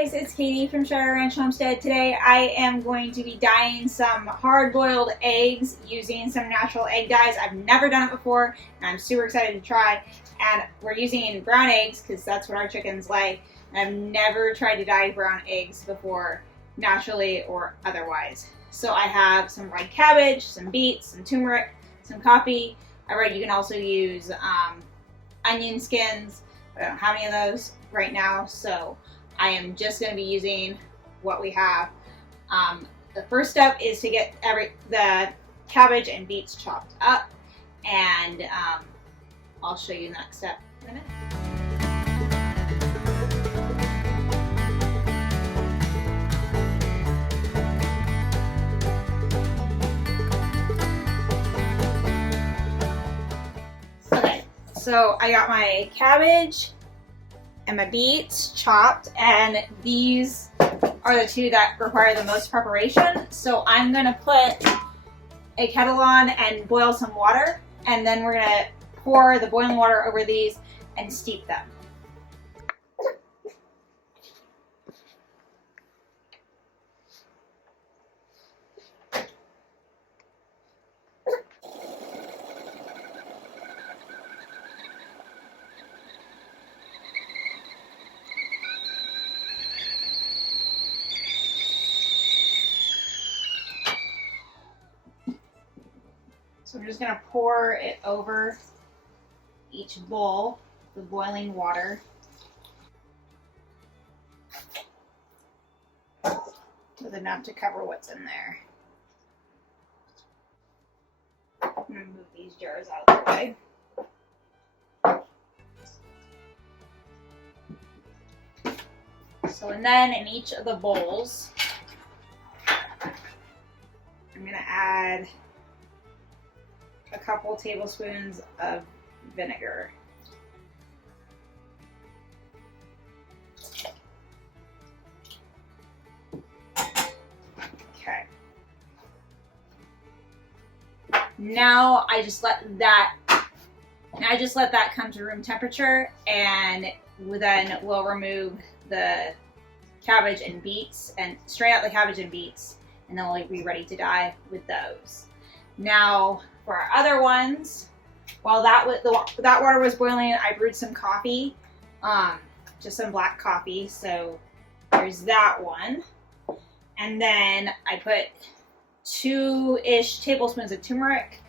guys, it's Katie from Shire Ranch Homestead. Today I am going to be dyeing some hard-boiled eggs using some natural egg dyes. I've never done it before and I'm super excited to try. And we're using brown eggs because that's what our chickens like. And I've never tried to dye brown eggs before, naturally or otherwise. So I have some red cabbage, some beets, some turmeric, some coffee. I read you can also use onion skins. I don't have any of those right now, so I am just going to be using what we have. The first step is to get the cabbage and beets chopped up, and I'll show you the next step in a minute. Okay, so I got my cabbage and my beets chopped, and these are the two that require the most preparation. So I'm gonna put a kettle on and boil some water, and then we're gonna pour the boiling water over these and steep them. So we're just gonna pour it over each bowl, the boiling water. With enough to cover what's in there. I'm gonna move these jars out of the way. So, and then in each of the bowls, I'm gonna add a couple tablespoons of vinegar. Okay. Now I just let that come to room temperature, and then we'll remove the cabbage and beets and strain out the cabbage and beets, and then we'll be ready to dye with those. Now, for our other ones, while that water was boiling, I brewed some coffee, just some black coffee. So there's that one. And then I put 2-ish tablespoons of turmeric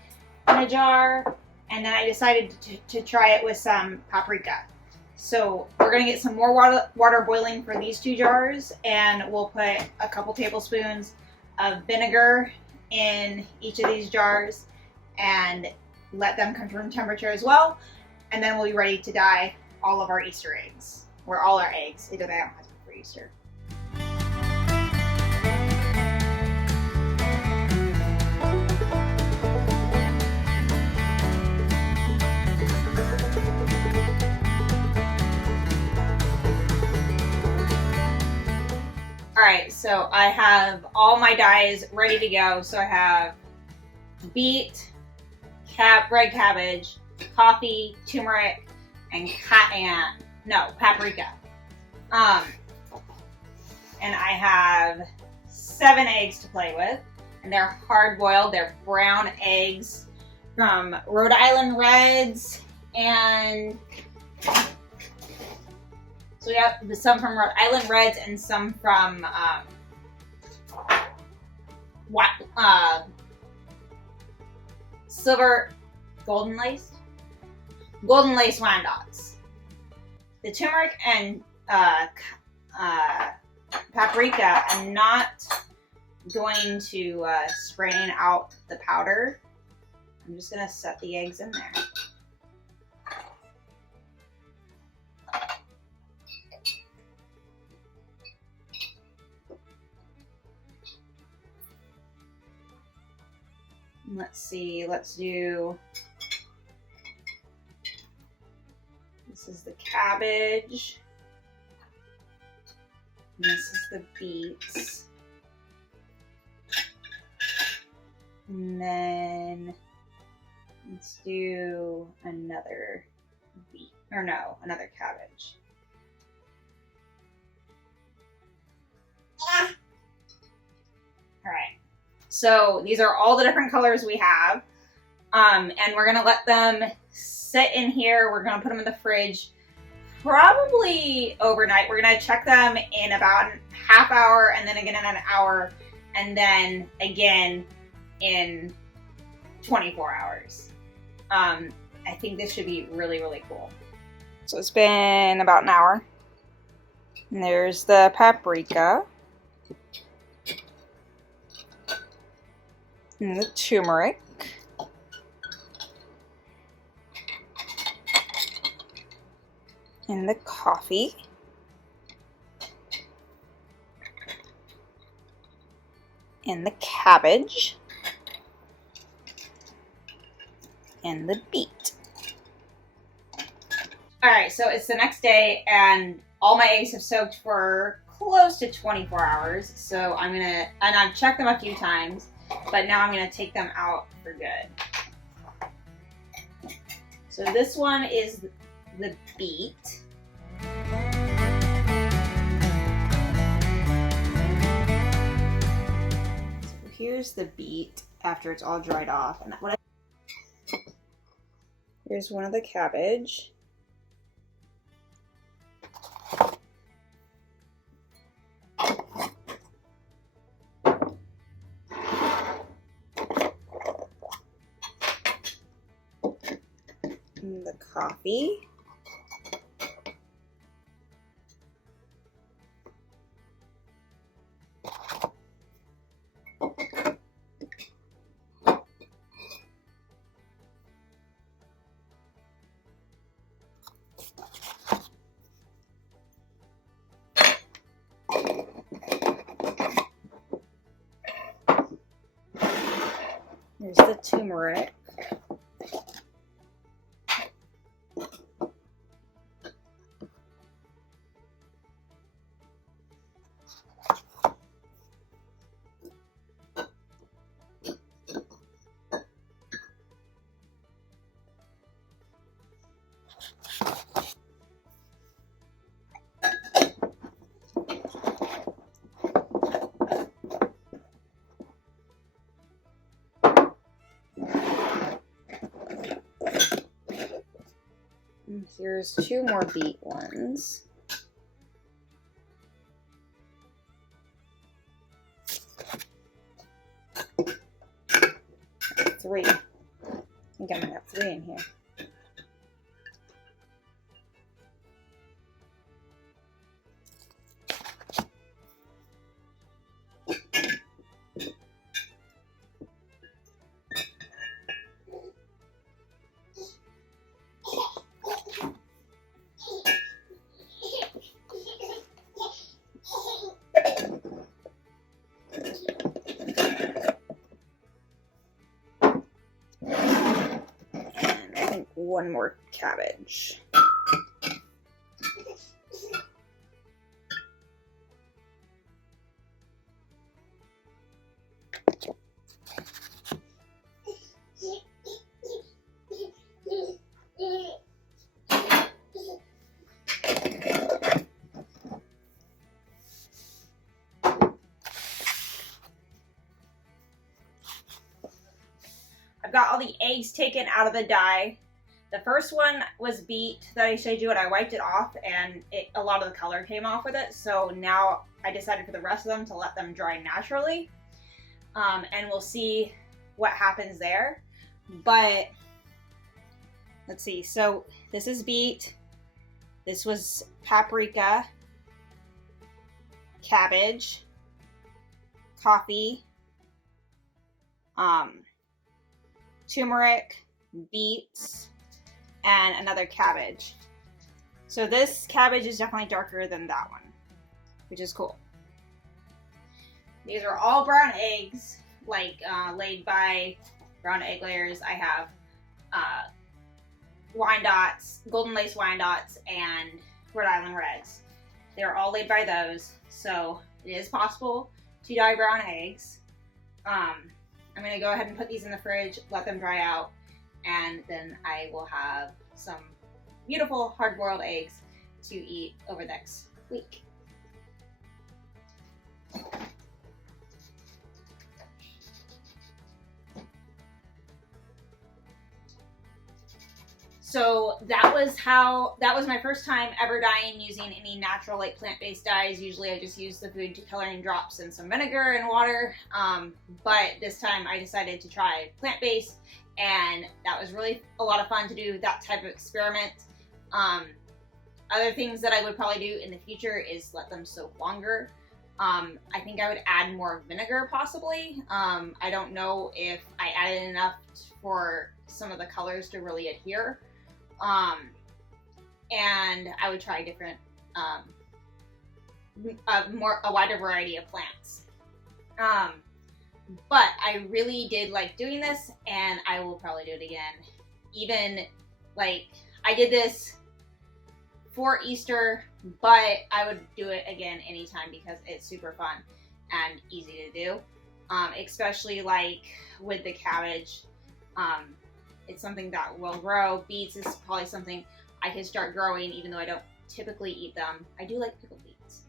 in a jar, and then I decided to try it with some paprika. So we're gonna get some more water boiling for these 2 jars, and we'll put a couple tablespoons of vinegar in each of these jars and let them come to room temperature as well. And then we'll be ready to dye all of our Easter eggs, or all our eggs. They don't have to be for Easter. Alright, so I have all my dyes ready to go. So I have beet, red cabbage, coffee, turmeric, and paprika. And I have 7 eggs to play with, and they're hard boiled. They're brown eggs from Rhode Island Reds, and so we have some from Rhode Island Reds and some from silver golden lace Wyandottes. The turmeric and paprika, I'm not going to strain out the powder. I'm just going to set the eggs in there. Let's see, let's do, this is the cabbage, and this is the beets, and then let's do another beet, or no, another cabbage. So these are all the different colors we have. And we're gonna let them sit in here. We're gonna put them in the fridge probably overnight. We're gonna check them in about a half hour and then again in an hour and then again in 24 hours. I think this should be really, really cool. So it's been about an hour. And there's the paprika. And the turmeric. And the coffee. And the cabbage. And the beet. Alright, so it's the next day and all my eggs have soaked for close to 24 hours. So and I've checked them a few times, but now I'm gonna take them out for good. So this one is the beet. So here's the beet after it's all dried off. And here's one of the cabbage. And the coffee. Here's the turmeric. And here's two more beet ones. Three. I think I might have three in here. One more cabbage. I've got all the eggs taken out of the dye. The first one was beet that I showed you and I wiped it off and a lot of the color came off with it. So now I decided for the rest of them to let them dry naturally. And we'll see what happens there. But let's see. So this is beet. This was paprika, cabbage, coffee, turmeric, beets, and another cabbage. So this cabbage is definitely darker than that one, which is cool. These are all brown eggs, like laid by Brown Egg Layers. I have Wyandottes, Golden Lace Wyandottes, and Rhode Island Reds. They're all laid by those, so it is possible to dye brown eggs. I'm going to go ahead and put these in the fridge, let them dry out, and then I will have some beautiful hard-boiled eggs to eat over the next week. So that was my first time ever dyeing using any natural like plant-based dyes. Usually I just use the food coloring drops and some vinegar and water. But this time I decided to try plant-based, and that was really a lot of fun to do that type of experiment. Other things that I would probably do in the future is let them soak longer. I think I would add more vinegar possibly. I don't know if I added enough for some of the colors to really adhere. And I would try different, a wider variety of plants. But I really did like doing this, and I will probably do it again. Even like I did this for Easter, but I would do it again anytime because it's super fun and easy to do. Especially like with the cabbage. It's something that will grow. Beets is probably something I can start growing even though I don't typically eat them. I do like pickled beets,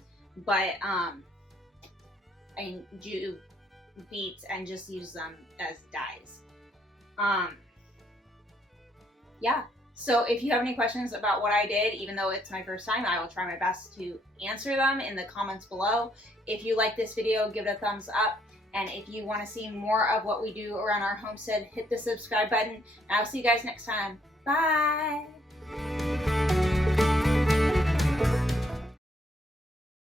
but I do beets and just use them as dyes. Yeah. So if you have any questions about what I did, even though it's my first time, I will try my best to answer them in the comments below. If you like this video, give it a thumbs up. And if you want to see more of what we do around our homestead, hit the subscribe button. And I'll see you guys next time. Bye!